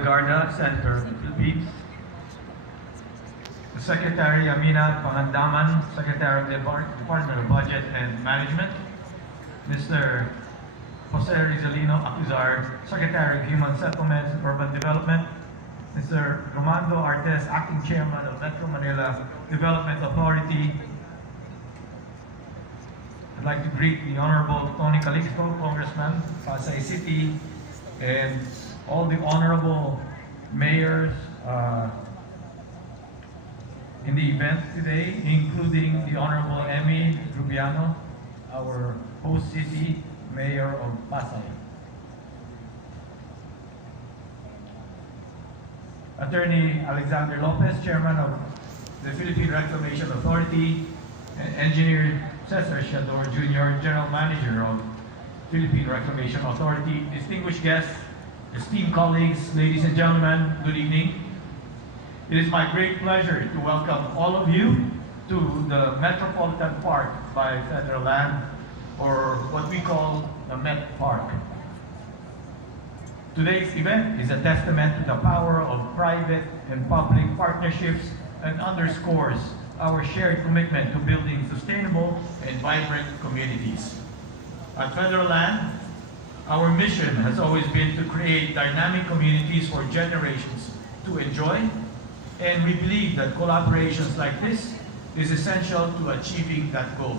Legarda, Senator of the Philippines. The Secretary Amina Pangandaman, Secretary of the Department of Budget and Management. Mr. Jose Rizalino Acuzar, Secretary of Human Settlements and Urban Development. Mr. Romando Artes, Acting Chairman of Metro Manila Development Authority. I'd like to greet the Honorable Tony Calixto, Congressman, Pasay City, and all the honorable mayors in the event today, including the Honorable Emmy Rubiano, our host city mayor of Pasay. Attorney Alexander Lopez, Chairman of the Philippine Reclamation Authority, and Engineer Cesar Shador Jr., General Manager of Philippine Reclamation Authority. Distinguished guests, esteemed colleagues, ladies and gentlemen, good evening. It is my great pleasure to welcome all of you to the Metropolitan Park by Federal Land, or what we call the Met Park. Today's event is a testament to the power of private and public partnerships and underscores our shared commitment to building sustainable and vibrant communities. At Federal Land, our mission has always been to create dynamic communities for generations to enjoy, and we believe that collaborations like this is essential to achieving that goal.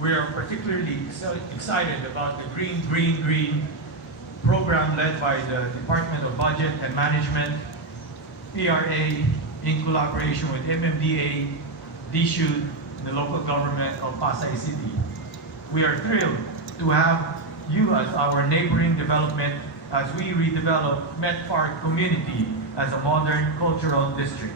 We are particularly excited about the Green program led by the Department of Budget and Management, PRA, in collaboration with MMDA, DSUD, and the local government of Pasay City. We are thrilled to have you as our neighboring development as we redevelop Met Park community as a modern cultural district.